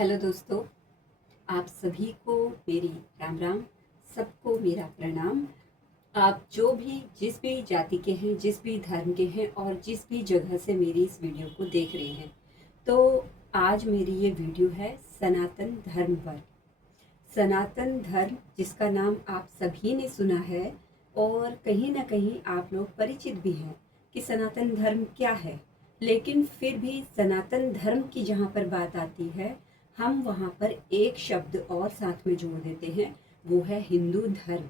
Hello दोस्तों, आप सभी को मेरी राम राम। सबको मेरा प्रणाम। आप जो भी जिस भी जाति के हैं, जिस भी धर्म के हैं और जिस भी जगह से मेरी इस वीडियो को देख रहे हैं, तो आज मेरी ये वीडियो है सनातन धर्म पर। सनातन धर्म जिसका नाम आप सभी ने सुना है और कहीं ना कहीं आप लोग परिचित भी हैं कि सनातन धर्म क्या है, लेकिन फिर भी सनातन धर्म की जहाँ पर बात आती है, हम वहाँ पर एक शब्द और साथ में जोड़ देते हैं, वो है हिंदू धर्म।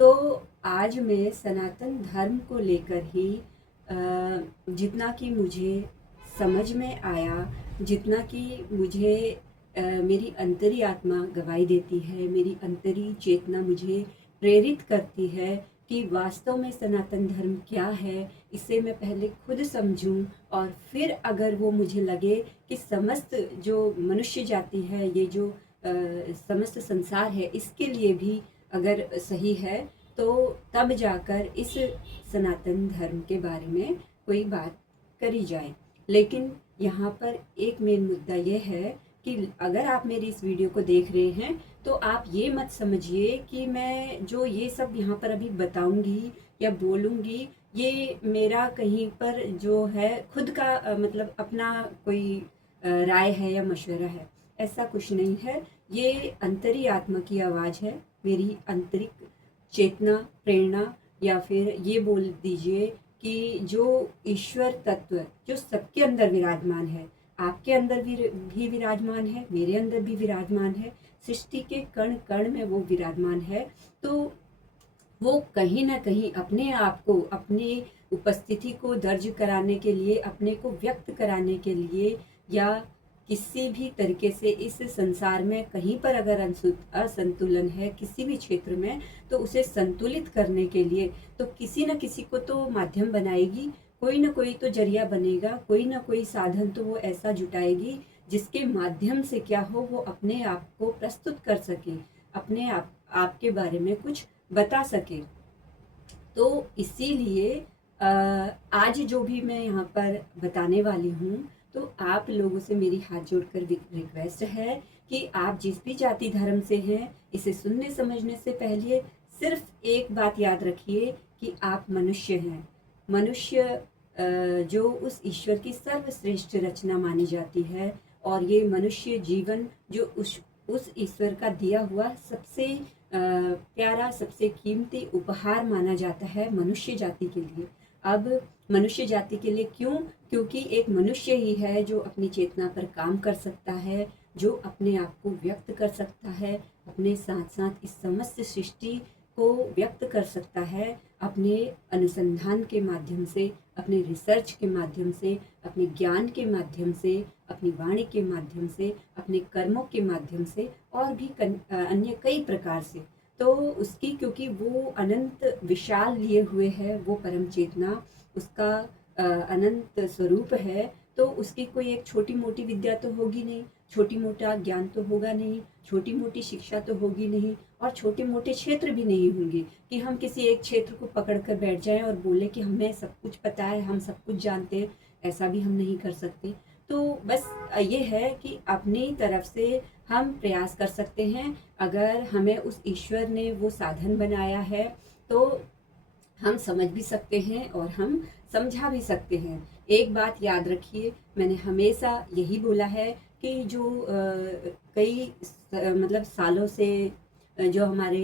तो आज मैं सनातन धर्म को लेकर ही जितना कि मुझे समझ में आया, जितना कि मुझे मेरी अंतरी आत्मा गवाही देती है, मेरी अंतरी चेतना मुझे प्रेरित करती है कि वास्तव में सनातन धर्म क्या है, इसे मैं पहले खुद समझूं और फिर अगर वो मुझे लगे कि समस्त जो मनुष्य जाति है, ये जो समस्त संसार है, इसके लिए भी अगर सही है, तो तब जाकर इस सनातन धर्म के बारे में कोई बात करी जाए। लेकिन यहाँ पर एक मेन मुद्दा ये है कि अगर आप मेरी इस वीडियो को देख रहे हैं तो आप ये मत समझिए कि मैं जो ये सब यहाँ पर अभी बताऊंगी या बोलूंगी, ये मेरा कहीं पर जो है खुद का मतलब अपना कोई राय है या मशवरा है। ऐसा कुछ नहीं है। ये अंतरी आत्मा की आवाज़ है, मेरी आंतरिक चेतना, प्रेरणा, या फिर ये बोल दीजिए कि जो ईश्वर तत्व जो सबके अंदर विराजमान है, आपके अंदर भी विराजमान है, मेरे अंदर भी विराजमान है, सृष्टि के कण कण में वो विराजमान है। तो वो कहीं ना कहीं अपने आप को, अपनी उपस्थिति को दर्ज कराने के लिए, अपने को व्यक्त कराने के लिए, या किसी भी तरीके से इस संसार में कहीं पर अगर असंतुलन है किसी भी क्षेत्र में, तो उसे संतुलित करने के लिए तो किसी न किसी को तो माध्यम बनाएगी, कोई ना कोई तो जरिया बनेगा, कोई ना कोई साधन तो वो ऐसा जुटाएगी जिसके माध्यम से क्या हो, वो अपने आप को प्रस्तुत कर सके, अपने आपके बारे में कुछ बता सके। तो इसीलिए आज जो भी मैं यहाँ पर बताने वाली हूँ, तो आप लोगों से मेरी हाथ जोड़कर रिक्वेस्ट है कि आप जिस भी जाति धर्म से हैं, इसे सुनने समझने से पहले सिर्फ एक बात याद रखिए कि आप मनुष्य हैं। मनुष्य जो उस ईश्वर की सर्वश्रेष्ठ रचना मानी जाती है, और ये मनुष्य जीवन जो उस ईश्वर का दिया हुआ सबसे प्यारा, सबसे कीमती उपहार माना जाता है मनुष्य जाति के लिए। अब मनुष्य जाति के लिए क्यों? क्योंकि एक मनुष्य ही है जो अपनी चेतना पर काम कर सकता है, जो अपने आप को व्यक्त कर सकता है, अपने साथ साथ इस समस्त सृष्टि को व्यक्त कर सकता है, अपने अनुसंधान के माध्यम से, अपने रिसर्च के माध्यम से, अपने ज्ञान के माध्यम से, अपनी वाणी के माध्यम से, अपने कर्मों के माध्यम से, और भी अन्य कई प्रकार से। तो उसकी, क्योंकि वो अनंत विशाल लिए हुए है, वो परम चेतना उसका अनंत स्वरूप है, तो उसकी कोई एक छोटी मोटी विद्या तो होगी नहीं, छोटी मोटा ज्ञान तो होगा नहीं, छोटी मोटी शिक्षा तो होगी नहीं, और छोटे मोटे क्षेत्र भी नहीं होंगे कि हम किसी एक क्षेत्र को पकड़ कर बैठ जाएं और बोले कि हमें सब कुछ पता है, हम सब कुछ जानते हैं। ऐसा भी हम नहीं कर सकते। तो बस ये है कि अपनी तरफ से हम प्रयास कर सकते हैं। अगर हमें उस ईश्वर ने वो साधन बनाया है, तो हम समझ भी सकते हैं और हम समझा भी सकते हैं। एक बात याद रखिए, मैंने हमेशा यही बोला है कि जो कई मतलब सालों से जो हमारे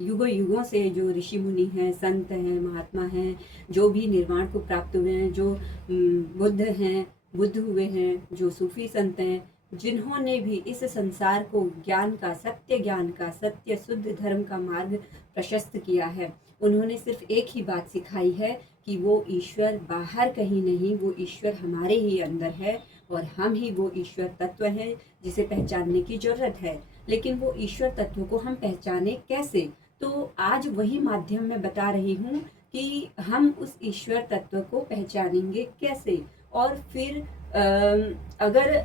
युगों युगों से जो ऋषि मुनि हैं, संत हैं, महात्मा हैं, जो भी निर्वाण को प्राप्त हुए हैं, जो बुद्ध हैं, बुद्ध हुए हैं, जो सूफी संत हैं, जिन्होंने भी इस संसार को ज्ञान का, सत्य ज्ञान का, सत्य शुद्ध धर्म का मार्ग प्रशस्त किया है, उन्होंने सिर्फ एक ही बात सिखाई है कि वो ईश्वर बाहर कहीं नहीं, वो ईश्वर हमारे ही अंदर है, और हम ही वो ईश्वर तत्व है जिसे पहचानने की जरूरत है। लेकिन वो ईश्वर तत्व को हम पहचाने कैसे? तो आज वही माध्यम मैं बता रही हूँ कि हम उस ईश्वर तत्व को पहचानेंगे कैसे। और फिर अगर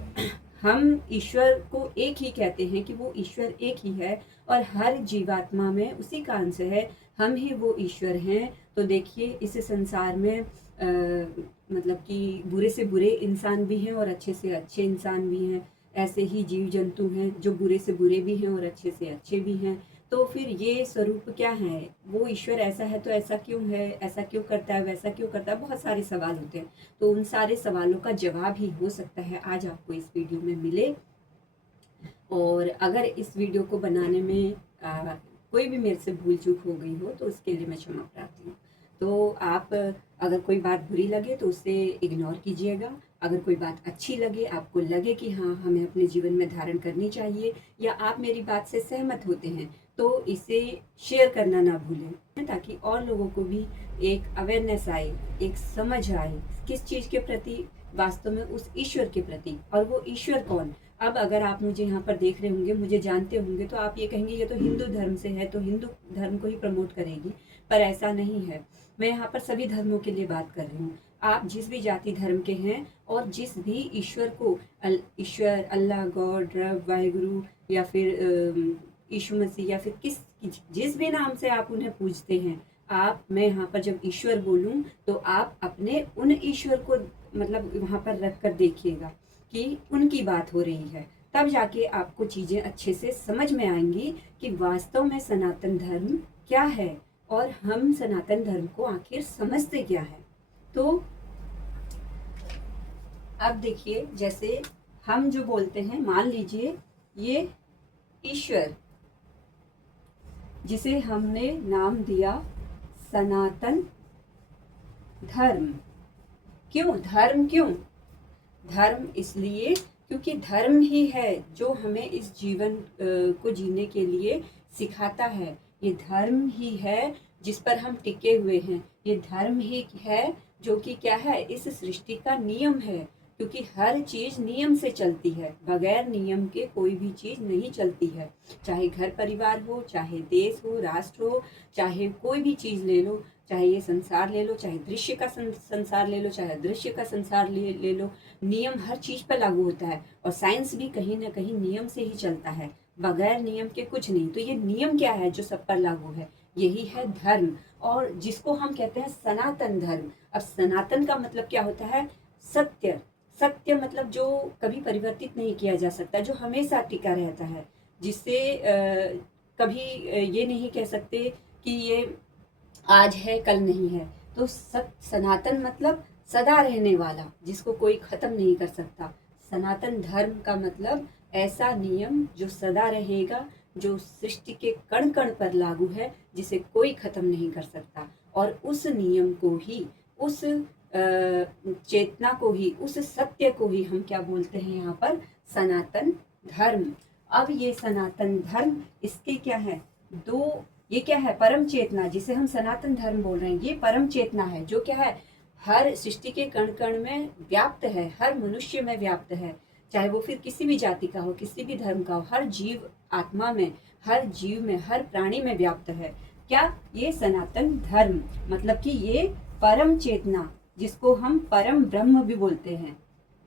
हम ईश्वर को एक ही कहते हैं कि वो ईश्वर एक ही है और हर जीवात्मा में उसी का अंश है, हम ही वो ईश्वर हैं, तो देखिए इस संसार में मतलब कि बुरे से बुरे इंसान भी हैं और अच्छे से अच्छे इंसान भी हैं। ऐसे ही जीव जंतु हैं जो बुरे से बुरे भी हैं और अच्छे से अच्छे भी हैं। तो फिर ये स्वरूप क्या है, वो ईश्वर ऐसा है तो ऐसा क्यों है, ऐसा क्यों करता है, वैसा क्यों करता है, बहुत सारे सवाल होते हैं। तो उन सारे सवालों का जवाब ही हो सकता है आज आपको इस वीडियो में मिले। और अगर इस वीडियो को बनाने में कोई भी मेरे से भूल चूक हो गई हो तो उसके लिए मैं क्षमा प्रार्थी हूँ। तो आप अगर कोई बात बुरी लगे तो उसे इग्नोर कीजिएगा। अगर कोई बात अच्छी लगे, आपको लगे कि हाँ हमें अपने जीवन में धारण करनी चाहिए, या आप मेरी बात से सहमत होते हैं, तो इसे शेयर करना ना भूलें, ताकि और लोगों को भी एक अवेयरनेस आए, एक समझ आए किस चीज़ के प्रति, वास्तव में उस ईश्वर के प्रति। और वो ईश्वर कौन, अब अगर आप मुझे यहाँ पर देख रहे होंगे, मुझे जानते होंगे, तो आप ये कहेंगे ये तो हिंदू धर्म से है, तो हिंदू धर्म को ही प्रमोट करेगी। पर ऐसा नहीं है। मैं यहाँ पर सभी धर्मों के लिए बात कर रही हूँ। आप जिस भी जाति धर्म के हैं और जिस भी ईश्वर को, ईश्वर, अल्लाह, गॉड, रब, वाहिगुरु, या फिर यीशु मसीह, या फिर जिस भी नाम से आप उन्हें पूजते हैं, मैं यहाँ पर जब ईश्वर बोलूँ तो आप अपने उन ईश्वर को मतलब वहाँ पर रख कर देखिएगा कि उनकी बात हो रही है। तब जाके आपको चीज़ें अच्छे से समझ में आएंगी कि वास्तव में सनातन धर्म क्या है और हम सनातन धर्म को आखिर समझते क्या है। तो अब देखिए, जैसे हम जो बोलते हैं, मान लीजिए ये ईश्वर, जिसे हमने नाम दिया सनातन धर्म। क्यों धर्म, क्यों धर्म? इसलिए क्योंकि धर्म ही है जो हमें इस जीवन को जीने के लिए सिखाता है। ये धर्म ही है जिस पर हम टिके हुए हैं। ये धर्म ही है जो कि क्या है, इस सृष्टि का नियम है। क्योंकि हर चीज नियम से चलती है, बगैर नियम के कोई भी चीज नहीं चलती है। चाहे घर परिवार हो, चाहे देश हो, राष्ट्र हो, चाहे कोई भी चीज ले लो, चाहे ये संसार ले लो, चाहे दृश्य का संसार ले लो, चाहे दृश्य का संसार ले लो, नियम हर चीज पर लागू होता है। और साइंस भी कहीं ना कहीं नियम से ही चलता है, बगैर नियम के कुछ नहीं। तो ये नियम क्या है जो सब पर लागू है? यही है धर्म, और जिसको हम कहते हैं सनातन धर्म। अब सनातन का मतलब क्या होता है? सत्य। सत्य मतलब जो कभी परिवर्तित नहीं किया जा सकता, जो हमेशा टिका रहता है, जिससे कभी ये नहीं कह सकते कि ये आज है कल नहीं है। तो सनातन मतलब सदा रहने वाला, जिसको कोई खत्म नहीं कर सकता। सनातन धर्म का मतलब ऐसा नियम जो सदा रहेगा, जो सृष्टि के कण कण पर लागू है, जिसे कोई खत्म नहीं कर सकता। और उस नियम को ही, उस चेतना को ही, उस सत्य को ही हम क्या बोलते हैं यहाँ पर? सनातन धर्म। अब ये सनातन धर्म, इसके क्या है दो, ये क्या है? परम चेतना, जिसे हम सनातन धर्म बोल रहे हैं। ये परम चेतना है जो क्या है, हर सृष्टि के कण कण में व्याप्त है, हर मनुष्य में व्याप्त है, चाहे वो फिर किसी भी जाति का हो, किसी भी धर्म का हो। हर जीव आत्मा में, हर जीव में, हर प्राणी में व्याप्त है। क्या? ये सनातन धर्म। मतलब कि ये परम चेतना, जिसको हम परम ब्रह्म भी बोलते हैं।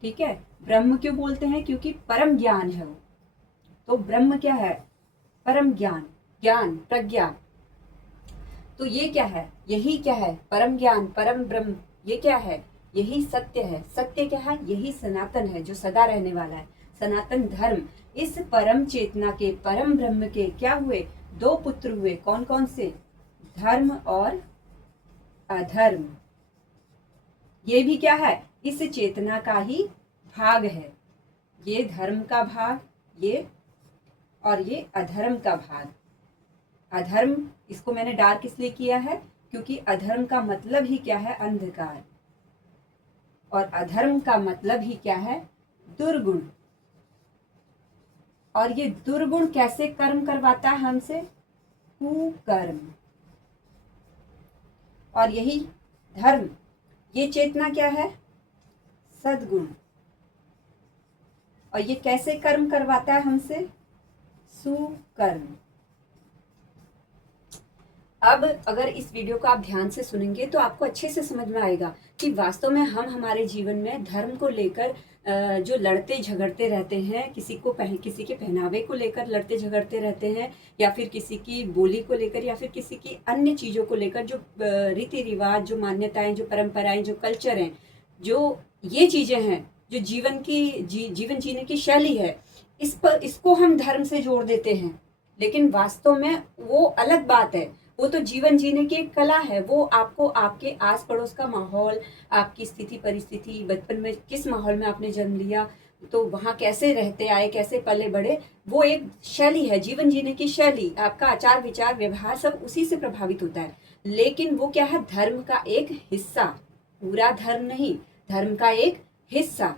ठीक है, ब्रह्म क्यों बोलते हैं? क्योंकि परम ज्ञान है वो। तो ब्रह्म क्या है? परम ज्ञान, ज्ञान, प्रज्ञा। तो ये क्या है? यही क्या है? परम ज्ञान, परम ब्रह्म। ये क्या है? यही सत्य है। सत्य क्या है? यही सनातन है जो सदा रहने वाला है। सनातन धर्म। इस परम चेतना के, परम ब्रह्म के क्या हुए? दो पुत्र हुए। कौन कौन से? धर्म और अधर्म। ये भी क्या है? इस चेतना का ही भाग है। ये धर्म का भाग, ये, और ये अधर्म का भाग। अधर्म, इसको मैंने डार्क इसलिए किया है क्योंकि अधर्म का मतलब ही क्या है? अंधकार। और अधर्म का मतलब ही क्या है? दुर्गुण। और ये दुर्गुण कैसे कर्म करवाता है हमसे? कुकर्म। और यही धर्म, ये चेतना क्या है? सद्गुण। और ये कैसे कर्म करवाता है हमसे? सुकर्म। अब अगर इस वीडियो को आप ध्यान से सुनेंगे तो आपको अच्छे से समझ में आएगा कि वास्तव में हम हमारे जीवन में धर्म को लेकर जो लड़ते झगड़ते रहते हैं, किसी के पहनावे को लेकर लड़ते झगड़ते रहते हैं, या फिर किसी की बोली को लेकर, या फिर किसी की अन्य चीज़ों को लेकर, जो रीति रिवाज, जो मान्यताएं, जो परंपराएं, जो कल्चर हैं, जो ये चीज़ें हैं जो जीवन जीने की शैली है, इसको हम धर्म से जोड़ देते हैं। लेकिन वास्तव में वो अलग बात है। वो तो जीवन जीने की एक कला है। वो आपको आपके आस पड़ोस का माहौल, आपकी स्थिति परिस्थिति, बचपन में किस माहौल में आपने जन्म लिया, तो वहाँ कैसे रहते आए, कैसे पले बड़े, वो एक शैली है, जीवन जीने की शैली। आपका आचार विचार व्यवहार सब उसी से प्रभावित होता है। लेकिन वो क्या है, धर्म का एक हिस्सा, पूरा धर्म नहीं, धर्म का एक हिस्सा,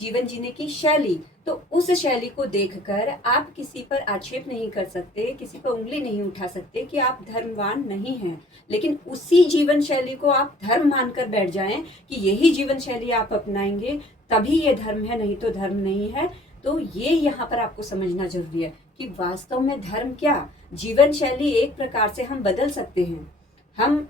जीवन जीने की शैली। तो उस शैली को देखकर आप किसी पर आक्षेप नहीं कर सकते, किसी पर उंगली नहीं उठा सकते कि आप धर्मवान नहीं हैं। लेकिन उसी जीवन शैली को आप धर्म मानकर बैठ जाएं कि यही जीवन शैली आप अपनाएंगे तभी ये धर्म है, नहीं तो धर्म नहीं है। तो ये यहाँ पर आपको समझना जरूरी है कि वास्तव में धर्म क्या, जीवन शैली एक प्रकार से हम बदल सकते हैं। हम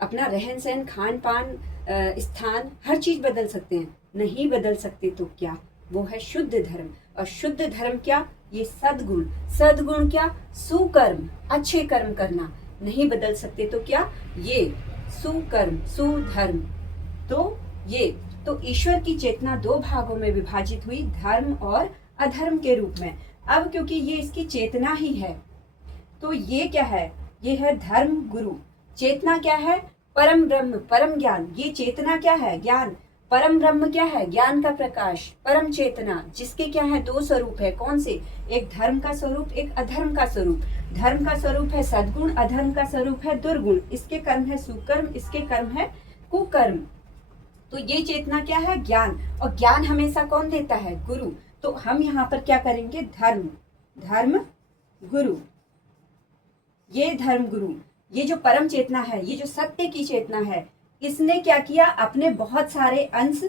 अपना रहन सहन, खान पान, स्थान, हर चीज बदल सकते हैं। नहीं बदल सकते तो क्या, वो है शुद्ध धर्म। और शुद्ध धर्म क्या, ये सद्गुण। सद्गुण क्या, सुकर्म, अच्छे कर्म करना। नहीं बदल सकते तो क्या, ये सुकर्म, सुधर्म। तो ईश्वर की चेतना दो भागों में विभाजित हुई, धर्म और अधर्म के रूप में। अब क्योंकि ये इसकी चेतना ही है, तो ये क्या है, ये है धर्म गुरु। चेतना क्या है, परम ब्रह्म, परम ज्ञान। ये चेतना क्या है, ज्ञान। परम ब्रह्म क्या है, ज्ञान का प्रकाश, परम चेतना, जिसके क्या है, दो स्वरूप है। कौन से, एक धर्म का स्वरूप, एक अधर्म का स्वरूप। धर्म का स्वरूप है सद्गुण, अधर्म का स्वरूप है दुर्गुण। इसके कर्म है सुकर्म, इसके कर्म है कुकर्म। तो ये चेतना क्या है, ज्ञान। और ज्ञान हमेशा कौन देता है, गुरु। तो हम यहाँ पर क्या करेंगे, धर्म, धर्म गुरु। ये धर्म गुरु, ये जो परम चेतना है, ये जो सत्य की चेतना है, इसने क्या किया, अपने बहुत सारे अंश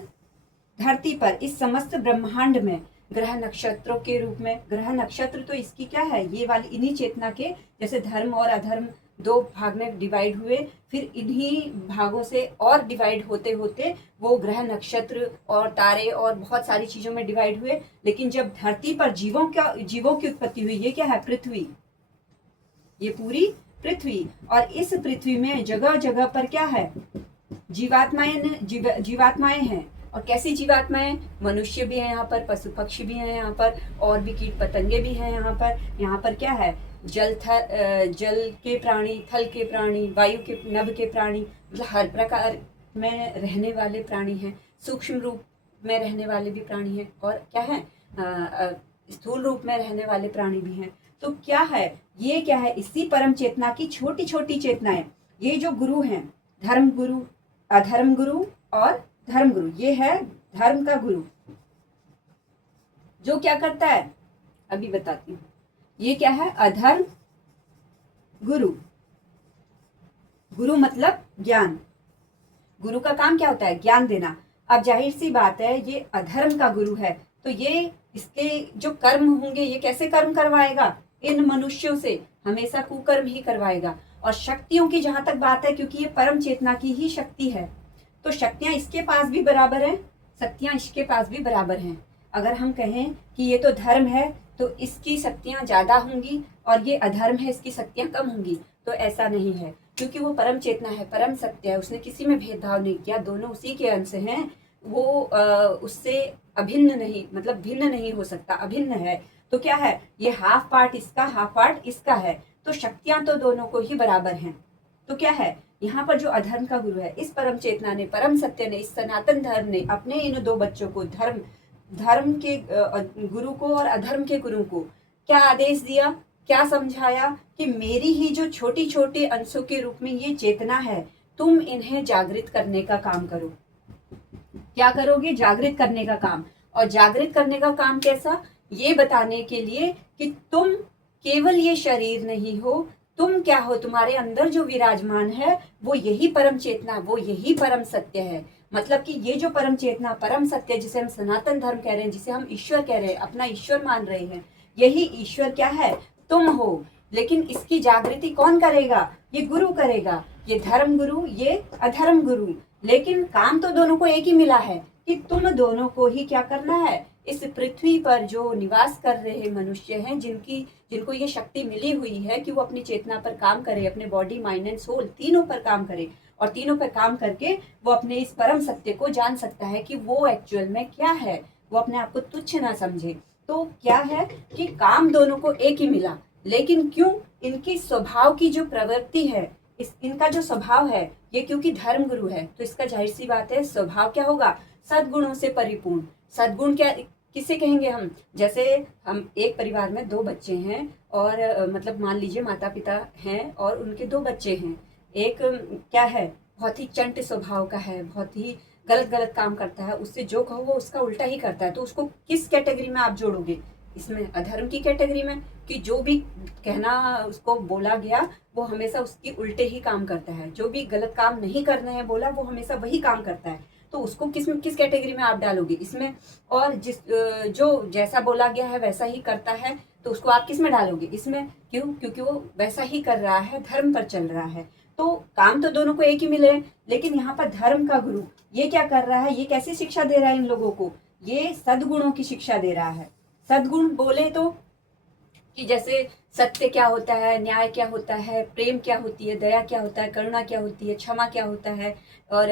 धरती पर, इस समस्त ब्रह्मांड में, ग्रह नक्षत्रों के रूप में। ग्रह नक्षत्र तो इसकी क्या है, ये वाली इन्हीं चेतना के, जैसे धर्म और अधर्म दो भाग में डिवाइड हुए, फिर इन्हीं भागों से और डिवाइड होते होते वो ग्रह नक्षत्र और तारे और बहुत सारी चीजों में डिवाइड हुए। लेकिन जब धरती पर जीवों की उत्पत्ति हुई, ये क्या है, पृथ्वी, ये पूरी पृथ्वी। और इस पृथ्वी में जगह जगह पर क्या है, जीवात्माएं हैं। और कैसी जीवात्माएं, मनुष्य भी है यहाँ पर, पशु पक्षी भी हैं यहाँ पर, और भी कीट पतंगे भी हैं यहाँ पर। यहाँ पर क्या है, जल के प्राणी, थल के प्राणी, वायु के नभ के प्राणी, मतलब हर प्रकार में रहने वाले प्राणी हैं। सूक्ष्म रूप में रहने वाले भी प्राणी हैं, और क्या है, स्थूल रूप में रहने वाले प्राणी भी हैं। तो क्या है, ये क्या है, इसी परम चेतना की छोटी छोटी चेतनाएं। ये जो गुरु हैं, धर्म गुरु, अधर्म गुरु और धर्म गुरु, ये है धर्म का गुरु, जो क्या करता है, अभी बताती हूँ। ये क्या है, अधर्म गुरु। गुरु मतलब ज्ञान। गुरु का काम क्या होता है, ज्ञान देना। अब जाहिर सी बात है, ये अधर्म का गुरु है, तो ये इसके जो कर्म होंगे, ये कैसे कर्म करवाएगा, इन मनुष्यों से हमेशा कुकर्म ही करवाएगा। और शक्तियों की जहां तक बात है, क्योंकि ये परम चेतना की ही शक्ति है, तो शक्तियां इसके पास भी बराबर हैं, शक्तियां इसके पास भी बराबर हैं। अगर हम कहें कि ये तो धर्म है, तो इसकी शक्तियां ज्यादा होंगी, और ये अधर्म है, इसकी शक्तियां कम होंगी, तो ऐसा नहीं है। क्योंकि वो परम चेतना है, परम सत्य है, उसने किसी में भेदभाव नहीं किया, दोनों उसी के अंश हैं। वो उससे अभिन्न नहीं, मतलब भिन्न नहीं हो सकता, अभिन्न है। तो क्या है, ये हाफ पार्ट इसका, हाफ पार्ट इसका है, तो शक्तियां तो दोनों को ही बराबर हैं। तो क्या है, यहाँ पर जो अधर्म का गुरु है, इस परम चेतना ने, परम सत्य ने, इस सनातन धर्म ने अपने इन दो बच्चों को, धर्म के गुरु को और अधर्म के गुरु को क्या आदेश दिया, क्या समझाया कि मेरी ही जो छोटी छोटे अंशों के रूप में ये चेतना है, तुम इन्हें जागृत करने का काम करो। क्या करोगे, जागृत करने का काम। और जागृत करने का काम कैसा, ये बताने के लिए कि तुम केवल ये शरीर नहीं हो, तुम क्या हो, तुम्हारे अंदर जो विराजमान है वो यही परम चेतना, वो यही परम सत्य है। मतलब कि ये जो परम चेतना, परम सत्य, जिसे हम सनातन धर्म कह रहे हैं, जिसे हम ईश्वर कह रहे हैं, अपना ईश्वर मान रहे हैं, यही ईश्वर क्या है, तुम हो। लेकिन इसकी जागृति कौन करेगा, ये गुरु करेगा, ये धर्म गुरु, ये अधर्म गुरु। लेकिन काम तो दोनों को एक ही मिला है कि तुम दोनों को ही क्या करना है, इस पृथ्वी पर जो निवास कर रहे मनुष्य हैं, जिनको ये शक्ति मिली हुई है कि वो अपनी चेतना पर काम करे, अपने बॉडी माइंड एंड सोल तीनों पर काम करे, और तीनों पे काम करके वो अपने इस परम सत्य को जान सकता है कि वो एक्चुअल में क्या है, वो अपने आप को तुच्छ ना समझे। तो क्या है कि काम दोनों को एक ही मिला, लेकिन क्यों? इनकी स्वभाव की जो प्रवृत्ति है, इनका जो स्वभाव है, ये क्योंकि धर्म गुरु है तो इसका जाहिर सी बात है स्वभाव क्या होगा? सद्गुणों से परिपूर्ण। सद्गुण क्या किसे कहेंगे हम? जैसे हम एक परिवार में दो बच्चे हैं और मतलब मान लीजिए माता पिता हैं और उनके दो बच्चे हैं। एक क्या है, बहुत ही चंट स्वभाव का है, बहुत ही गलत गलत काम करता है, उससे जो कहो वो उसका उल्टा ही करता है। तो उसको किस कैटेगरी में आप जोड़ोगे? इसमें अधर्म की कैटेगरी में, कि जो भी कहना उसको बोला गया वो हमेशा उसकी उल्टे ही काम करता है, जो भी गलत काम नहीं करना है बोला वो हमेशा वही काम करता है। तो उसको किस कैटेगरी में आप डालोगे इसमें? और जो जैसा बोला गया है वैसा ही करता है तो उसको आप किस में डालोगे? इसमें। क्यों? क्योंकि वो वैसा ही कर रहा है, धर्म पर चल रहा है। तो काम तो दोनों को एक ही मिले, लेकिन यहाँ पर धर्म का गुरु ये क्या कर रहा है? ये कैसी शिक्षा दे रहा है इन लोगों को? ये सद्गुणों की शिक्षा दे रहा है। सद्गुण बोले तो कि जैसे सत्य क्या होता है, न्याय क्या होता है, प्रेम क्या होती है, दया क्या होता है, करुणा क्या होती है, क्षमा क्या होता है, और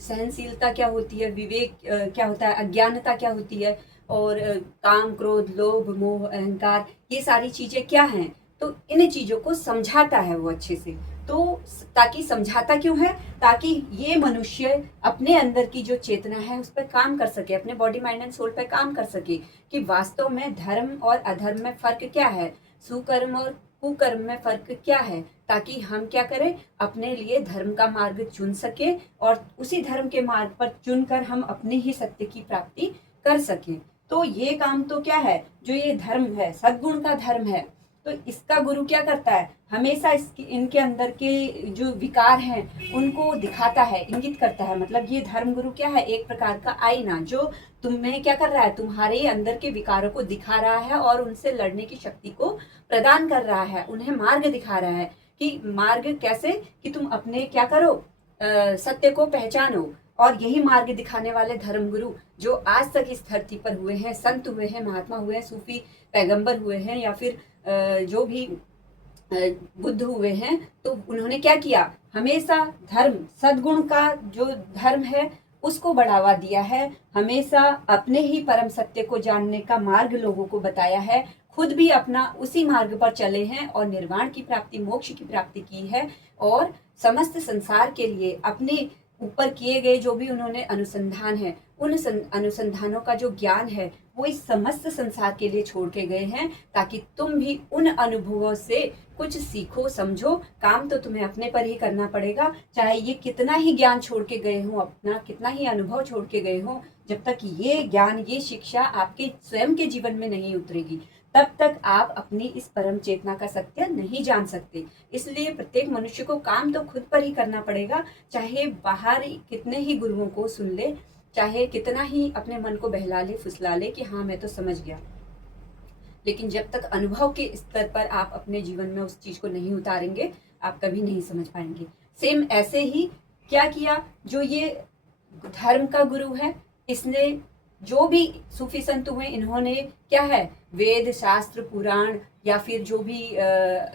सहनशीलता क्या होती है, विवेक क्या होता है, अज्ञानता क्या होती है, और काम क्रोध लोभ मोह अहंकार, ये सारी चीजें क्या हैं? तो इन चीजों को समझाता है वो अच्छे से। तो ताकि समझाता क्यों है? ताकि ये मनुष्य अपने अंदर की जो चेतना है उस पर काम कर सके, अपने बॉडी माइंड एंड सोल पर काम कर सके कि वास्तव में धर्म और अधर्म में फर्क क्या है, सुकर्म और कुकर्म में फर्क क्या है, ताकि हम क्या करें? अपने लिए धर्म का मार्ग चुन सके और उसी धर्म के मार्ग पर चुनकर हम अपने ही सत्य की प्राप्ति कर सके। तो ये काम तो क्या है? जो ये धर्म है, सद्गुण का धर्म है, तो इसका गुरु क्या करता है? हमेशा इनके अंदर के जो विकार हैं उनको दिखाता है, इंगित करता है। मतलब ये धर्म गुरु क्या है? एक प्रकार का आईना जो तुम्हें क्या कर रहा है? तुम्हारे अंदर के विकारों को दिखा रहा है और उनसे लड़ने की शक्ति को प्रदान कर रहा है, उन्हें मार्ग दिखा रहा है कि मार्ग कैसे, कि तुम अपने क्या करो, सत्य को पहचानो। और यही मार्ग दिखाने वाले धर्मगुरु जो आज तक इस धरती पर हुए हैं, संत हुए हैं, महात्मा हुए हैं, सूफी पैगंबर हुए हैं, या फिर जो भी बुद्ध हुए हैं, तो उन्होंने क्या किया? हमेशा धर्म, सद्गुण का जो धर्म है उसको बढ़ावा दिया है, हमेशा अपने ही परम सत्य को जानने का मार्ग लोगों को बताया है, खुद भी अपना उसी मार्ग पर चले हैं और निर्वाण की प्राप्ति, मोक्ष की प्राप्ति की है। और समस्त संसार के लिए अपने ऊपर किए गए जो भी उन्होंने अनुसंधान है, उन अनुसंधानों का जो ज्ञान है वो इस समस्त संसार के लिए छोड़ के गए हैं, ताकि तुम भी उन अनुभवों से कुछ सीखो, समझो। काम तो तुम्हें अपने पर ही करना पड़ेगा, चाहे ये कितना ही ज्ञान छोड़ के गए हो, अपना कितना ही अनुभव छोड़ के गए हो, जब तक ये ज्ञान, ये शिक्षा आपके स्वयं के जीवन में नहीं उतरेगी तब तक आप अपनी इस परम चेतना का सत्य नहीं जान सकते। इसलिए प्रत्येक मनुष्य को काम तो खुद पर ही करना पड़ेगा, चाहे बाहर कितने ही गुरुओं को सुन ले, चाहे कितना ही अपने मन को बहला ले, फुसला ले कि हाँ मैं तो समझ गया, लेकिन जब तक अनुभव के स्तर पर आप अपने जीवन में उस चीज को नहीं उतारेंगे आप कभी नहीं समझ पाएंगे। सेम ऐसे ही क्या किया, जो ये धर्म का गुरु है, इसने जो भी सूफी संत हुए इन्होंने क्या है, वेद शास्त्र पुराण या फिर जो भी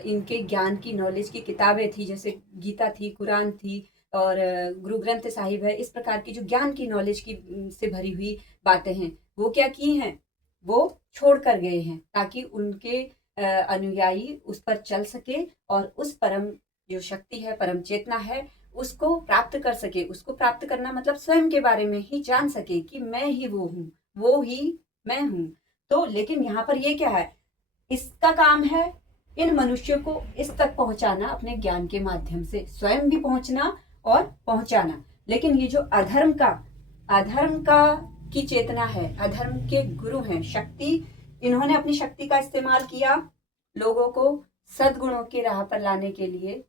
इनके ज्ञान की नॉलेज की किताबें थी, जैसे गीता थी, कुरान थी और गुरु ग्रंथ साहिब है, इस प्रकार की जो ज्ञान की नॉलेज की से भरी हुई बातें हैं, वो क्या की हैं? वो छोड़ कर गए हैं, ताकि उनके अनुयायी उस पर चल सके और उस परम जो शक्ति है, परम चेतना है, उसको प्राप्त कर सके। उसको प्राप्त करना मतलब स्वयं के बारे में ही जान सके कि मैं ही वो हूँ, वो ही मैं हूँ। तो लेकिन यहाँ पर ये क्या है? इसका काम है इन मनुष्यों को इस तक पहुंचाना अपने ज्ञान के माध्यम से, स्वयं भी पहुंचना और पहुंचाना। लेकिन ये जो अधर्म का की चेतना है, अधर्म के गुरु हैं, शक्ति, इन्होंने अपनी शक्ति का इस्तेमाल किया लोगों को सद्गुणों की राह पर लाने के लिए।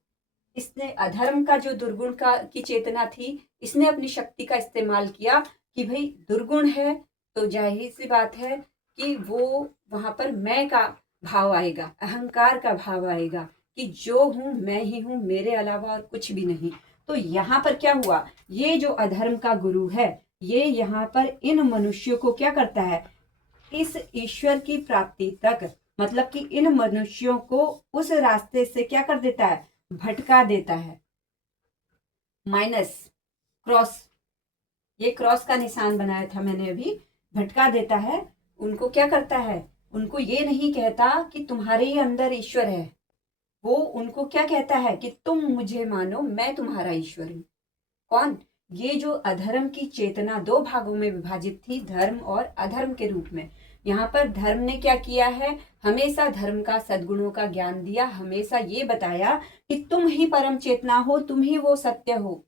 इसने अधर्म का जो दुर्गुण का की चेतना थी, इसने अपनी शक्ति का इस्तेमाल किया कि भाई दुर्गुण है तो जाहिर सी बात है कि वो वहां पर मैं का भाव आएगा, अहंकार का भाव आएगा कि जो हूं मैं ही हूं, मेरे अलावा और कुछ भी नहीं। तो यहाँ पर क्या हुआ? ये जो अधर्म का गुरु है, ये यहाँ पर इन मनुष्यों को क्या करता है? इस ईश्वर की प्राप्ति तक, मतलब कि इन मनुष्यों को उस रास्ते से क्या कर देता है? भटका देता है। माइनस क्रॉस, ये क्रॉस का निशान बनाया था मैंने अभी, भटका देता है। उनको क्या करता है, उनको ये नहीं कहता कि तुम्हारे ही अंदर ईश्वर है, वो उनको क्या कहता है कि तुम मुझे मानो, मैं तुम्हारा ईश्वर हूं। कौन? ये जो अधर्म की चेतना दो भागों में विभाजित थी, धर्म और अधर्म के रूप में। यहाँ पर धर्म ने क्या किया है, हमेशा धर्म का सद्गुणों का ज्ञान दिया, हमेशा ये बताया कि तुम ही परम चेतना हो, तुम ही वो सत्य हो।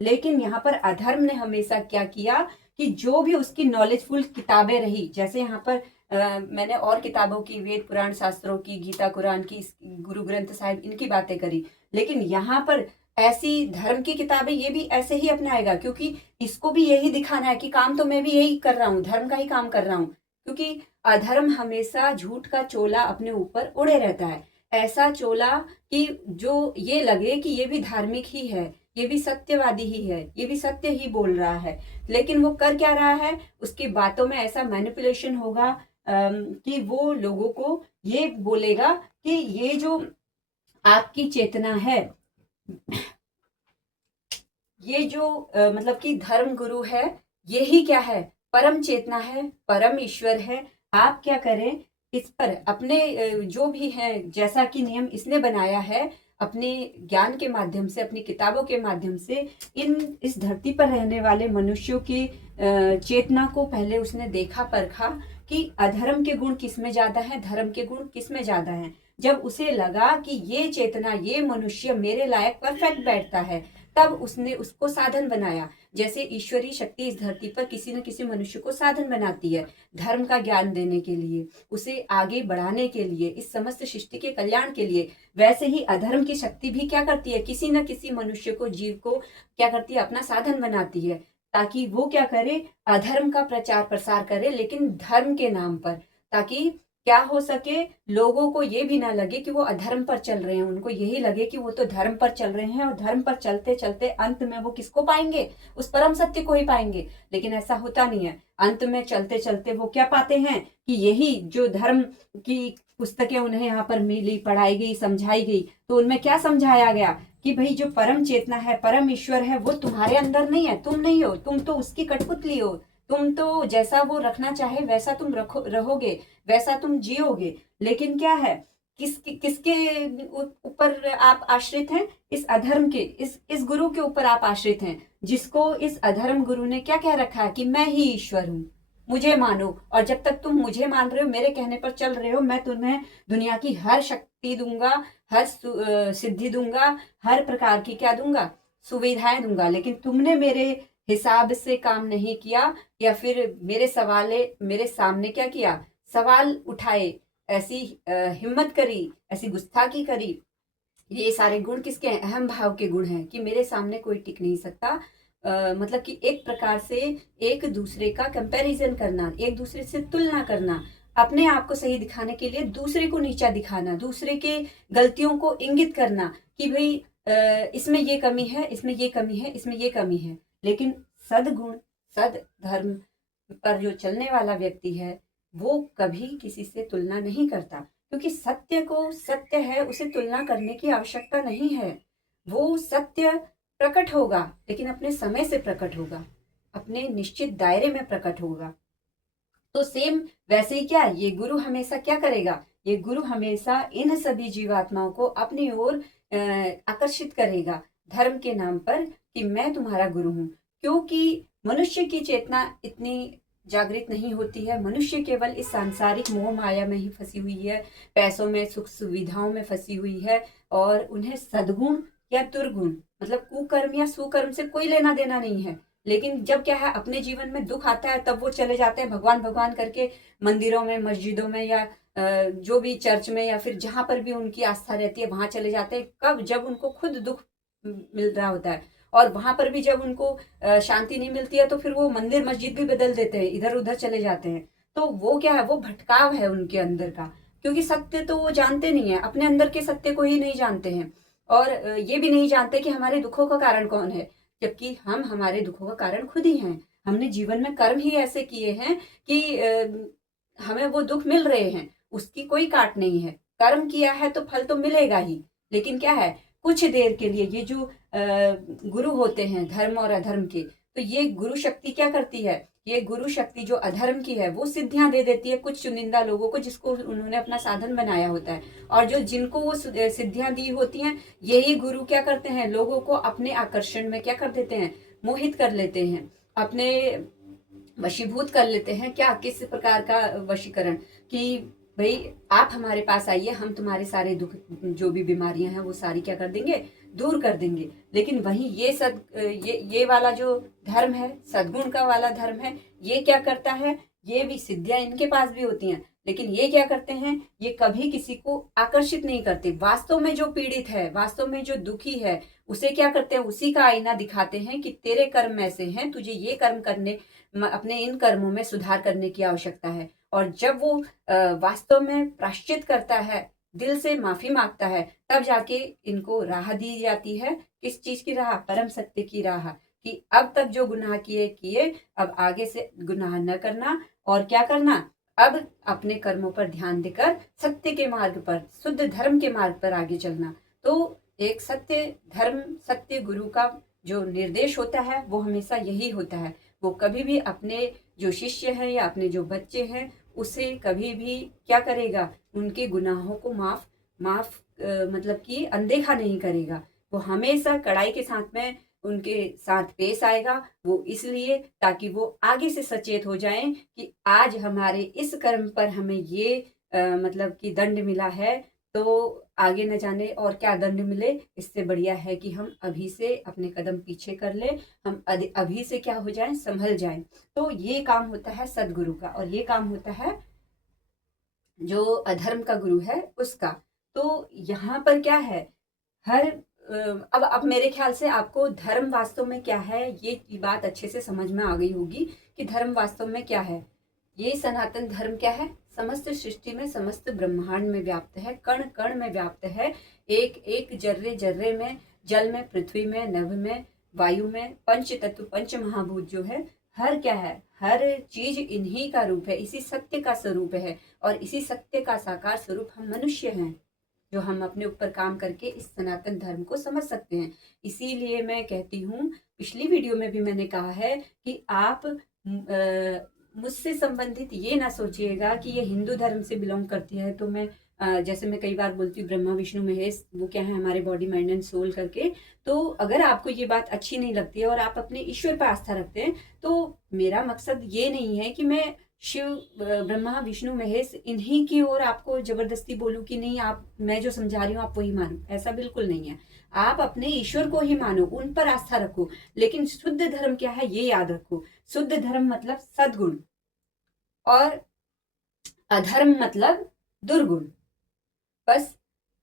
लेकिन यहाँ पर अधर्म ने हमेशा क्या किया कि जो भी उसकी नॉलेजफुल किताबें रही, जैसे यहाँ पर मैंने और किताबों की, वेद पुराण शास्त्रों की, गीता कुरान की, गुरु ग्रंथ साहिब, इनकी बातें करी, लेकिन यहाँ पर ऐसी धर्म की किताबें ये भी ऐसे ही अपनाएगा, क्योंकि इसको भी यही दिखाना है कि काम तो मैं भी यही कर रहा हूँ, धर्म का ही काम कर रहा हूँ। क्योंकि अधर्म हमेशा झूठ का चोला अपने ऊपर उड़े रहता है, ऐसा चोला कि जो ये लगे कि ये भी धार्मिक ही है, ये भी सत्यवादी ही है, ये भी सत्य ही बोल रहा है। लेकिन वो कर क्या रहा है, उसकी बातों में ऐसा मैनिपुलेशन होगा कि वो लोगों को ये बोलेगा कि ये जो आपकी चेतना है, ये जो मतलब कि धर्म गुरु है, यही क्या है, परम चेतना है, परम ईश्वर है। आप क्या करें, इस पर अपने जो भी है, जैसा कि नियम इसने बनाया है, अपने ज्ञान के माध्यम से, अपनी किताबों के माध्यम से, इस धरती पर रहने वाले मनुष्यों की चेतना को पहले उसने देखा परखा कि अधर्म के गुण किस में ज्यादा है, धर्म के गुण किस में ज्यादा है। जब उसे लगा कि ये चेतना, ये मनुष्य मेरे लायक परफेक्ट बैठता है, तब उसने उसको साधन बनाया। जैसे ईश्वरीय शक्ति इस धरती पर किसी न किसी मनुष्य को साधन बनाती है, धर्म का ज्ञान देने के लिए, उसे आगे बढ़ाने के लिए, इस समस्त सृष्टि के कल्याण के लिए, वैसे ही अधर्म की शक्ति भी क्या करती है, किसी न किसी मनुष्य को, जीव को क्या करती है, अपना साधन बनाती है, ताकि वो क्या करे, अधर्म का प्रचार प्रसार करे, लेकिन धर्म के नाम पर, ताकि क्या हो सके, लोगों को ये भी ना लगे कि वो अधर्म पर चल रहे हैं, उनको यही लगे कि वो तो धर्म पर चल रहे हैं, और धर्म पर चलते चलते अंत में वो किसको पाएंगे, उस परम सत्य को ही पाएंगे। लेकिन ऐसा होता नहीं है, अंत में चलते चलते वो क्या पाते हैं कि यही जो धर्म की पुस्तकें उन्हें यहाँ पर मिली, पढ़ाई गई, समझाई गई, तो उनमें क्या समझाया गया कि भाई जो परम चेतना है, परम ईश्वर है, वो तुम्हारे अंदर नहीं है, तुम नहीं हो, तुम तो उसकी कठपुतली हो, तुम तो जैसा वो रखना चाहे वैसा तुम रहोगे, वैसा तुम जियोगे। लेकिन क्या है, किसके ऊपर आप आश्रित हैं, इस अधर्म के, इस गुरु के ऊपर आप आश्रित हैं, जिसको इस अधर्म गुरु ने क्या कह रखा है कि मैं ही ईश्वर हूं, मुझे मानो। और जब तक तुम मुझे मान रहे हो, मेरे कहने पर चल रहे हो, मैं तुम्हें दुनिया की हर शक्ति दूंगा, हर सिद्धि दूंगा, हर प्रकार की क्या दूंगा, सुविधाएं दूंगा। लेकिन तुमने मेरे हिसाब से काम नहीं किया, या फिर मेरे सवाले मेरे सामने क्या किया, सवाल उठाए, ऐसी हिम्मत करी, ऐसी गुस्ताखी करी। ये सारे गुण किसके हैं, अहम भाव के गुण हैं कि मेरे सामने कोई टिक नहीं सकता। मतलब कि एक प्रकार से एक दूसरे का कंपैरिजन करना, एक दूसरे से तुलना करना, अपने आप को सही दिखाने के लिए दूसरे को नीचा दिखाना, दूसरे के गलतियों को इंगित करना कि भाई इसमें ये कमी है, इसमें ये कमी है, इसमें ये कमी है। लेकिन सदगुण, सद धर्म पर जो चलने वाला व्यक्ति है, वो कभी किसी से तुलना नहीं करता, क्योंकि सत्य को सत्य है, उसे तुलना करने की आवश्यकता नहीं है। वो सत्य प्रकट होगा, लेकिन अपने समय से प्रकट होगा, अपने निश्चित दायरे में प्रकट होगा। तो सेम वैसे ही क्या, ये गुरु हमेशा क्या करेगा, ये गुरु हमेशा इन सभी जीवात्माओं को अपनी ओर आकर्षित करेगा, धर्म के नाम पर, कि मैं तुम्हारा गुरु हूं। क्योंकि मनुष्य की चेतना इतनी जागृत नहीं होती है, मनुष्य केवल इस सांसारिक मोह माया में ही फंसी हुई है, पैसों में, सुख सुविधाओं में फंसी हुई है, और उन्हें सद्गुण या दुर्गुण, मतलब कुकर्म या सुकर्म से कोई लेना देना नहीं है। लेकिन जब क्या है, अपने जीवन में दुख आता है, तब वो चले जाते हैं भगवान भगवान करके मंदिरों में, मस्जिदों में, या जो भी चर्च में, या फिर जहां पर भी उनकी आस्था रहती है, वहां चले जाते हैं। कब? जब उनको खुद दुख मिल रहा होता है, और वहां पर भी जब उनको शांति नहीं मिलती है, तो फिर वो मंदिर मस्जिद भी बदल देते हैं, इधर उधर चले जाते हैं। तो वो क्या है, वो भटकाव है उनके अंदर का, क्योंकि सत्य तो वो जानते नहीं है, अपने अंदर के सत्य को ही नहीं जानते हैं, और ये भी नहीं जानते कि हमारे दुखों का कारण कौन है, जबकि हम हमारे दुखों का कारण खुद ही हैं। हमने जीवन में कर्म ही ऐसे किए हैं कि हमें वो दुख मिल रहे हैं, उसकी कोई काट नहीं है। कर्म किया है तो फल तो मिलेगा ही, लेकिन क्या है, कुछ देर के लिए ये जो गुरु होते हैं धर्म और अधर्म के, तो ये गुरु शक्ति क्या करती है, ये गुरु शक्ति जो अधर्म की है वो सिद्धियां दे देती है कुछ चुनिंदा लोगों को, जिसको उन्होंने अपना साधन बनाया होता है। और जो जिनको वो सिद्धियां दी होती हैं, यही गुरु क्या करते हैं, लोगों को अपने आकर्षण में क्या कर देते हैं, मोहित कर लेते हैं, अपने वशीभूत कर लेते हैं। क्या, किस प्रकार का वशीकरण, कि भाई आप हमारे पास आइए, हम तुम्हारे सारे दुख जो भी बीमारियां हैं वो सारी क्या कर देंगे, दूर कर देंगे। लेकिन वहीं ये वाला जो धर्म है, सद्गुण का वाला धर्म है, ये क्या करता है, ये भी सिद्धियां इनके पास भी होती हैं, लेकिन ये क्या करते हैं, ये कभी किसी को आकर्षित नहीं करते। वास्तव में जो पीड़ित है, वास्तव में जो दुखी है, उसे क्या करते हैं, उसी का आईना दिखाते हैं कि तेरे कर्म ऐसे हैं, तुझे ये कर्म करने, अपने इन कर्मों में सुधार करने की आवश्यकता है। और जब वो वास्तव में प्रायश्चित करता है, दिल से माफी मांगता है, तब जाके इनको राह दी जाती है। किस चीज की राह, परम सत्य की राह, कि अब तक जो गुनाह किए, अब आगे से गुनाह न करना, और क्या करना, अब अपने कर्मों पर ध्यान देकर सत्य के मार्ग पर, शुद्ध धर्म के मार्ग पर आगे चलना। तो एक सत्य धर्म, सत्य गुरु का जो निर्देश होता है वो हमेशा यही होता है। वो कभी भी अपने जो शिष्य हैं या अपने जो बच्चे हैं, उसे कभी भी क्या करेगा, उनके गुनाहों को माफ मतलब कि अनदेखा नहीं करेगा। वो हमेशा कड़ाई के साथ में उनके साथ पेश आएगा। वो इसलिए ताकि वो आगे से सचेत हो जाएं कि आज हमारे इस कर्म पर हमें ये मतलब कि दंड मिला है, तो आगे न जाने और क्या दंड मिले। इससे बढ़िया है कि हम अभी से अपने कदम पीछे कर ले, हम अभी से क्या हो जाएं, संभल जाएं। तो ये काम होता है सदगुरु का, और ये काम होता है जो अधर्म का गुरु है उसका। तो यहाँ पर क्या है, हर अब मेरे ख्याल से आपको धर्म वास्तव में क्या है ये बात अच्छे से समझ में आ गई होगी कि धर्म वास्तव में क्या है। ये सनातन धर्म क्या है, समस्त सृष्टि में, समस्त ब्रह्मांड में व्याप्त है, कण कण में व्याप्त है, एक एक जर्रे जर्रे में, जल में, पृथ्वी में, नभ में, वायु में, पंच तत्व, पंच महाभूत जो है, हर क्या है, हर चीज इन्हीं का रूप है, इसी सत्य का स्वरूप है। और इसी सत्य का साकार स्वरूप हम मनुष्य हैं, जो हम अपने ऊपर काम करके इस सनातन धर्म को समझ सकते हैं। इसीलिए मैं कहती हूँ, पिछली वीडियो में भी मैंने कहा है कि आप मुझसे संबंधित ये ना सोचिएगा कि ये हिंदू धर्म से बिलोंग करती है, तो मैं जैसे मैं कई बार बोलती हूँ ब्रह्मा विष्णु महेश, वो क्या है, हमारे बॉडी माइंड एंड सोल करके। तो अगर आपको ये बात अच्छी नहीं लगती है और आप अपने ईश्वर पर आस्था रखते हैं, तो मेरा मकसद ये नहीं है कि मैं शिव, ब्रह्मा विष्णु महेश इन्हीं की ओर आपको जबरदस्ती बोलूं कि नहीं, आप, मैं जो समझा रही हूँ आप वही मानो, ऐसा बिल्कुल नहीं है। आप अपने ईश्वर को ही मानो, उन पर आस्था रखो, लेकिन शुद्ध धर्म क्या है ये याद रखो। शुद्ध धर्म मतलब सद्गुण, और अधर्म मतलब दुर्गुण। बस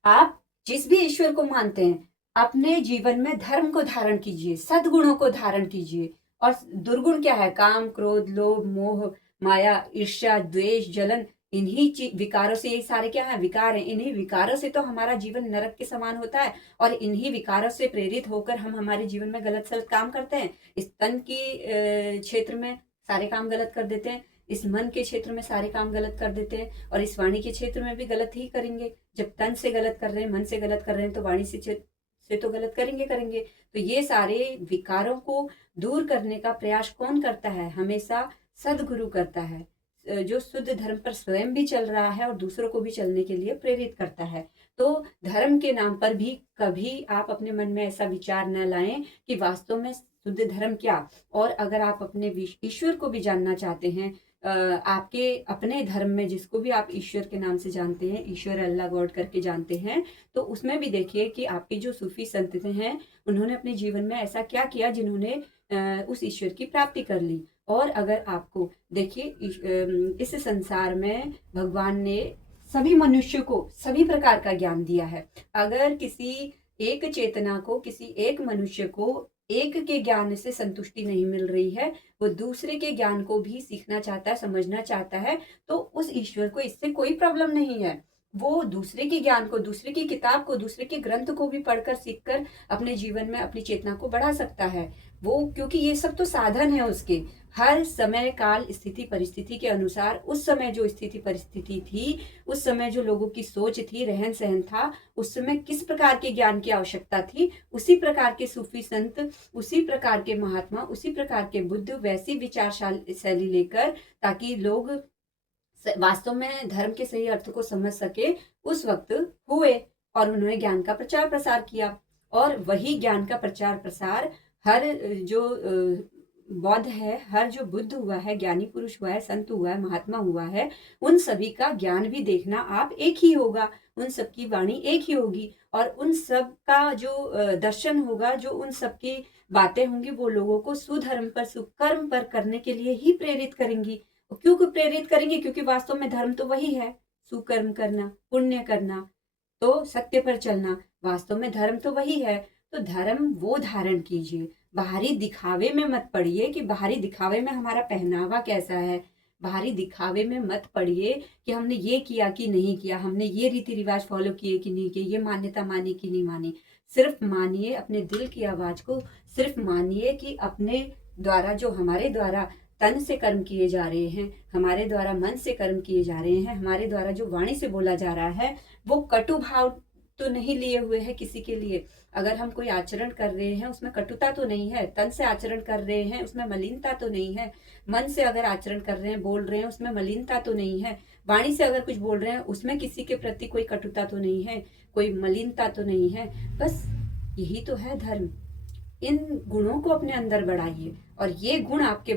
आप जिस भी ईश्वर को मानते हैं, अपने जीवन में धर्म को धारण कीजिए, सद्गुणों को धारण कीजिए। और दुर्गुण क्या है, काम, क्रोध, लोभ, मोह, माया, ईर्ष्या, द्वेष, जलन, इन्हीं विकारों से, ये सारे क्या है, विकार हैं। इन्हीं विकारों से तो हमारा जीवन नरक के समान होता है, और इन्हीं विकारों से प्रेरित होकर हम हमारे जीवन में गलत सलत काम करते हैं। इस तन की क्षेत्र में सारे काम गलत कर देते हैं, इस मन के क्षेत्र में सारे काम गलत कर देते हैं, और इस वाणी के क्षेत्र में भी गलत ही करेंगे। जब तन से गलत कर रहे हैं, मन से गलत कर रहे हैं, तो वाणी से तो गलत करेंगे। तो ये सारे विकारों को दूर करने का प्रयास कौन करता है, हमेशा सदगुरु करता है, जो शुद्ध धर्म पर स्वयं भी चल रहा है और दूसरों को भी चलने के लिए प्रेरित करता है। तो धर्म के नाम पर भी कभी आप अपने मन में ऐसा विचार न लाएं कि वास्तव में शुद्ध धर्म क्या। और अगर आप अपने ईश्वर को भी जानना चाहते हैं, आपके अपने धर्म में जिसको भी आप ईश्वर के नाम से जानते हैं, ईश्वर, अल्लाह, गॉड करके जानते हैं, तो उसमें भी देखिए कि आपके जो सूफी संत हैं, उन्होंने अपने जीवन में ऐसा क्या किया जिन्होंने उस ईश्वर की प्राप्ति कर ली। और अगर आपको देखिए, इस संसार में भगवान ने सभी मनुष्य को सभी प्रकार का ज्ञान दिया है। अगर किसी एक चेतना को, किसी एक मनुष्य को एक के ज्ञान से संतुष्टि नहीं मिल रही है, वो दूसरे के ज्ञान को भी सीखना चाहता है, समझना चाहता है, तो उस ईश्वर को इससे कोई प्रॉब्लम नहीं है। वो दूसरे के ज्ञान को, दूसरे की किताब को, दूसरे के ग्रंथ को भी पढ़कर, सीखकर अपने जीवन में अपनी चेतना को बढ़ा सकता है। वो, क्योंकि ये सब तो साधन है उसके। हर समय काल स्थिति परिस्थिति के अनुसार उस समय जो स्थिति परिस्थिति थी, उस समय जो लोगों की सोच थी, रहन सहन था, उस समय किस प्रकार के ज्ञान की आवश्यकता थी, उसी प्रकार के सूफी संत, उसी प्रकार के महात्मा, उसी प्रकार के बुद्ध वैसी विचार शैली लेकर, ताकि लोग वास्तव में धर्म के सही अर्थ को समझ सके, उस वक्त हुए। और उन्होंने ज्ञान का प्रचार प्रसार किया। और वही ज्ञान का प्रचार प्रसार हर जो बौद्ध है, हर जो बुद्ध हुआ है, ज्ञानी पुरुष हुआ है, संत हुआ है, महात्मा हुआ है, उन सभी का ज्ञान भी देखना आप एक ही होगा, उन सबकी वाणी एक ही होगी, और उन सब का जो दर्शन होगा, जो उन सबकी बातें होंगी, वो लोगों को सुधर्म पर, सुकर्म पर करने के लिए ही प्रेरित करेंगी। क्यों प्रेरित करेंगे? क्योंकि वास्तव में धर्म तो वही है, सुकर्म करना, पुण्य करना, तो सत्य पर चलना। वास्तव में धर्म तो वही है। तो धर्म वो धारण कीजिए, बाहरी दिखावे में मत पड़िए कि बाहरी दिखावे में हमारा पहनावा कैसा है। बाहरी दिखावे में मत पड़िए कि हमने ये किया कि नहीं किया, हमने ये रीति रिवाज फॉलो किए कि नहीं किए, ये मान्यता मानी कि नहीं मानी। सिर्फ मानिए अपने दिल की आवाज को, सिर्फ मानिए कि अपने द्वारा, जो हमारे द्वारा तन से कर्म किए जा रहे हैं, हमारे द्वारा मन से कर्म किए जा रहे हैं, हमारे द्वारा जो वाणी से बोला जा रहा है, वो कटु भाव तो नहीं लिए हुए हैं किसी के लिए। अगर हम कोई आचरण कर रहे हैं उसमें कटुता तो नहीं है, तन से आचरण कर रहे हैं उसमें मलिनता तो नहीं है, मन से अगर आचरण कर रहे हैं, बोल रहे हैं, उसमें मलिनता तो नहीं है, वाणी से अगर कुछ बोल रहे हैं उसमें किसी के प्रति कोई कटुता तो नहीं है, कोई मलिनता तो नहीं है। बस यही तो है धर्म। इन गुणों को अपने अंदर बढ़ाइए, और ये गुण आपके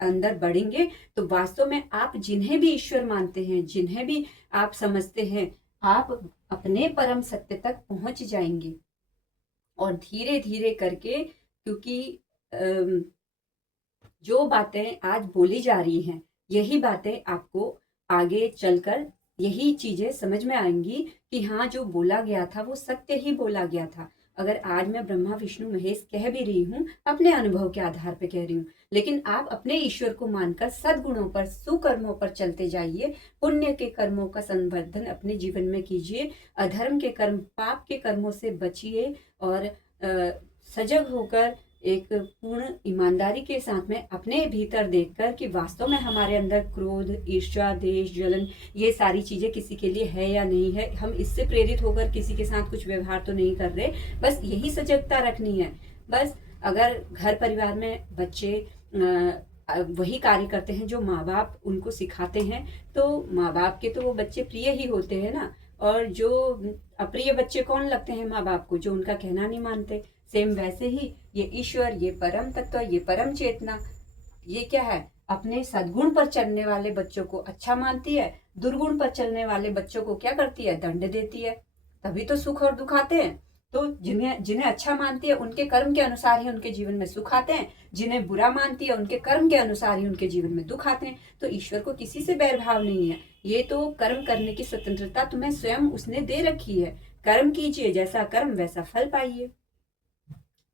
अंदर बढ़ेंगे तो वास्तव में आप जिन्हें भी ईश्वर मानते हैं, जिन्हें भी आप समझते हैं, आप अपने परम सत्य तक पहुंच जाएंगे। और धीरे धीरे करके, क्योंकि जो बातें आज बोली जा रही हैं, यही बातें आपको आगे चलकर, यही चीजें समझ में आएंगी कि हाँ, जो बोला गया था वो सत्य ही बोला गया था। अगर आज मैं ब्रह्मा विष्णु महेश कह भी रही हूँ, अपने अनुभव के आधार पर कह रही हूँ, लेकिन आप अपने ईश्वर को मानकर सद्गुणों पर, सुकर्मों पर चलते जाइए। पुण्य के कर्मों का संवर्धन अपने जीवन में कीजिए, अधर्म के कर्म, पाप के कर्मों से बचिए, और सजग होकर एक पूर्ण ईमानदारी के साथ में अपने भीतर देखकर कि वास्तव में हमारे अंदर क्रोध, ईर्ष्या, देश, जलन, ये सारी चीजें किसी के लिए है या नहीं है, हम इससे प्रेरित होकर किसी के साथ कुछ व्यवहार तो नहीं कर रहे। बस यही सजगता रखनी है। बस अगर घर परिवार में बच्चे वही कार्य करते हैं जो माँ बाप उनको सिखाते हैं, तो माँ बाप के तो वो बच्चे प्रिय ही होते हैं ना। और जो अप्रिय बच्चे कौन लगते हैं माँ बाप को? जो उनका कहना नहीं मानते। सेम वैसे ही ये ईश्वर, ये परम तत्व, ये परम चेतना, ये क्या है? अपने सद्गुण पर चलने वाले बच्चों को अच्छा मानती है, दुर्गुण पर चलने वाले बच्चों को क्या करती है? दंड देती है। तभी तो सुख और दुख आते हैं। तो जिन्हें जिन्हें अच्छा मानती है उनके कर्म के अनुसार ही उनके जीवन में सुख आते हैं, जिन्हें बुरा मानती है उनके कर्म के अनुसार ही उनके जीवन में दुख आते हैं। तो ईश्वर को किसी से बैरभाव नहीं है। ये तो कर्म करने की स्वतंत्रता तुम्हें स्वयं उसने दे रखी है। कर्म कीजिए, जैसा कर्म वैसा फल पाइए।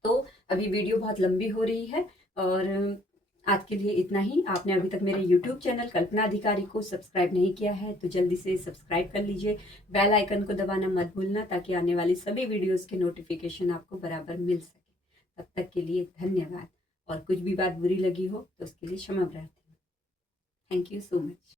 तो अभी वीडियो बहुत लंबी हो रही है, और आज के लिए इतना ही। आपने अभी तक मेरे YouTube चैनल कल्पना अधिकारी को सब्सक्राइब नहीं किया है तो जल्दी से सब्सक्राइब कर लीजिए। बेल आइकन को दबाना मत भूलना, ताकि आने वाली सभी वीडियोस के नोटिफिकेशन आपको बराबर मिल सके। तब तक के लिए धन्यवाद। और कुछ भी बात बुरी लगी हो तो उसके लिए क्षमा प्रार्थी हूँ। Thank you so much.